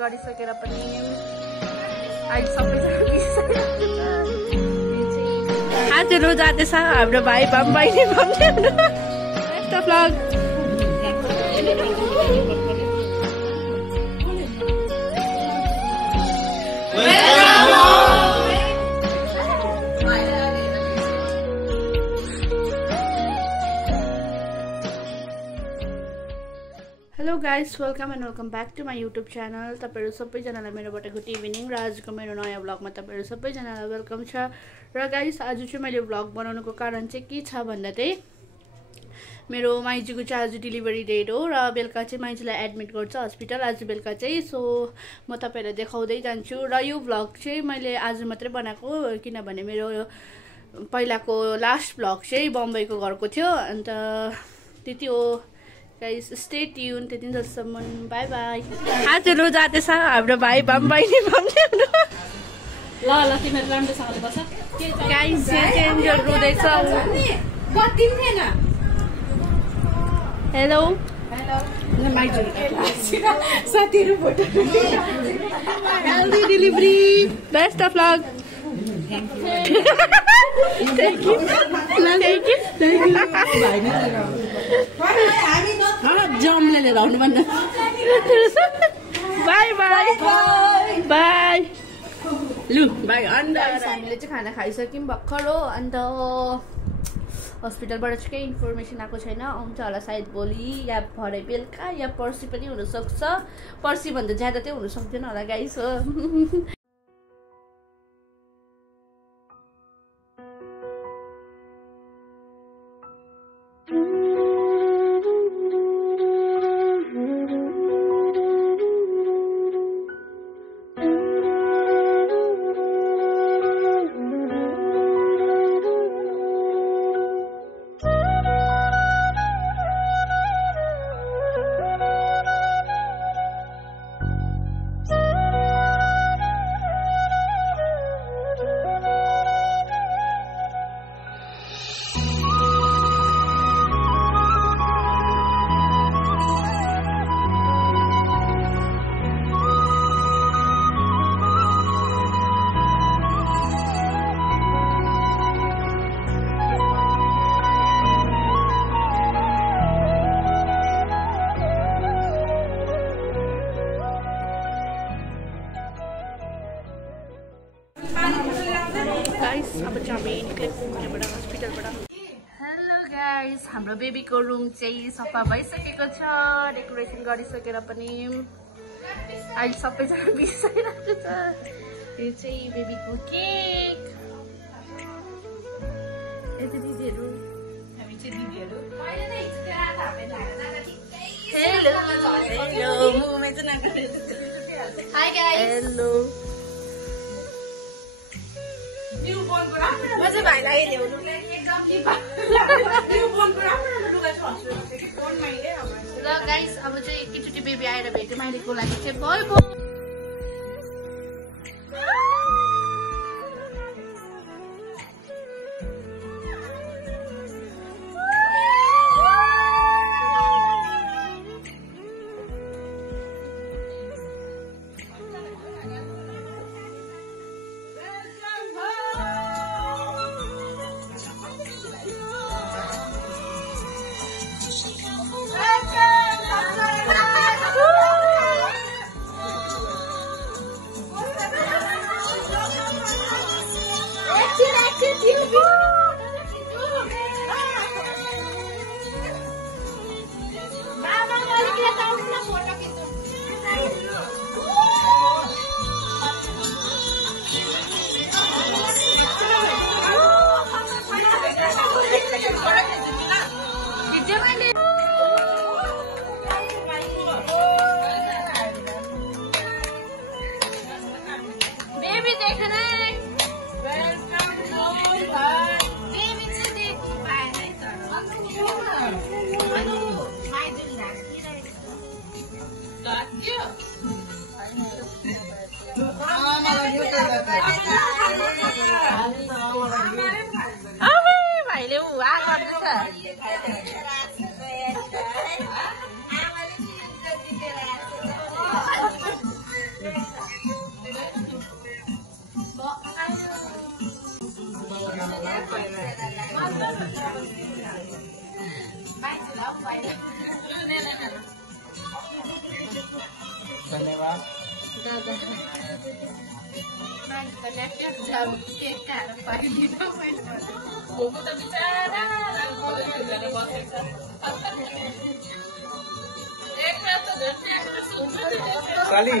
गरिसकेर पनि अहिले सबैजना आज रोज जाँदैछ हाम्रो भाइ Bombay best of luck. Hello guys, welcome and welcome back to my YouTube channel. तपाईँहरू सबैजनालाई मेरोबाट गुड इभिनिङ र आजको मेरो नयाँ भ्लगमा तपाईँहरू सबैजनालाई वेलकम छ। र गाइस, आज चाहिँ मैले भ्लग बनाउनुको कारण चाहिँ के छ भन्दा चाहिँ मेरो माइजूको चाहिँ आज डेलिभरी डेट हो र बेलुका चाहिँ माइजूलाई एडमिट गर्छ हस्पिटल आज बेलुका चाहिँ। सो म तपाईँहरूलाई देखाउँदै जान्छु र यो भ्लग चाहिँ मैले आज मात्रै बनाएको किनभने मेरो पहिलाको लास्ट भ्लग चाहिँ बम्बईको घरको थियो। अन्त त्यति हो गाइस, स्टे ट्युन। त्यति जसम्म बाई बाई। आज रोज जाँदैछ हाम्रो भाइ बम्बई ल ल तिमीहरू राम्रोसँगले बस गाइस। चेन्ज गर्दैछ। हेलो साथीहरू photo healthy delivery best of lock. Thank you जमले लिएर आउनु भन्दा बाई बाई बाई। लु बाई। हामीले चाहिँ खाना खाइसक्यौँ भर्खर हो। अन्त हस्पिटलबाट चाहिँ केही इन्फर्मेसन आएको छैन, आउँछ होला सायद भोलि या भरे बेलुका या पर्सि पनि हुनसक्छ। पर्सिभन्दा ज्यादा चाहिँ हुनु सक्दैन होला गाइस हो। हेलो गाइस, हाम्रो बेबीको रुम चाहिँ सफा भइसकेको छ, डेकोरेसन गरिसकेर पनि अहिले सबैजना बिर्साइरहेको छ। यो चाहिँ बेबीको केक। यता दिदीहरू, हामी चाहिँ दिदीहरू। हेलो हेलो मुमै चाहिँ नगर्नु। Hi guys. हेलो म चाहिँ भाइलाई ल्याउनु ल गाइस। अब चाहिँ एकैचोटि बेबी आएर भेट्यो माइलीको लागि चाहिँ भयो। भाइले उहाँ गर्दैछ धन्यवाद काली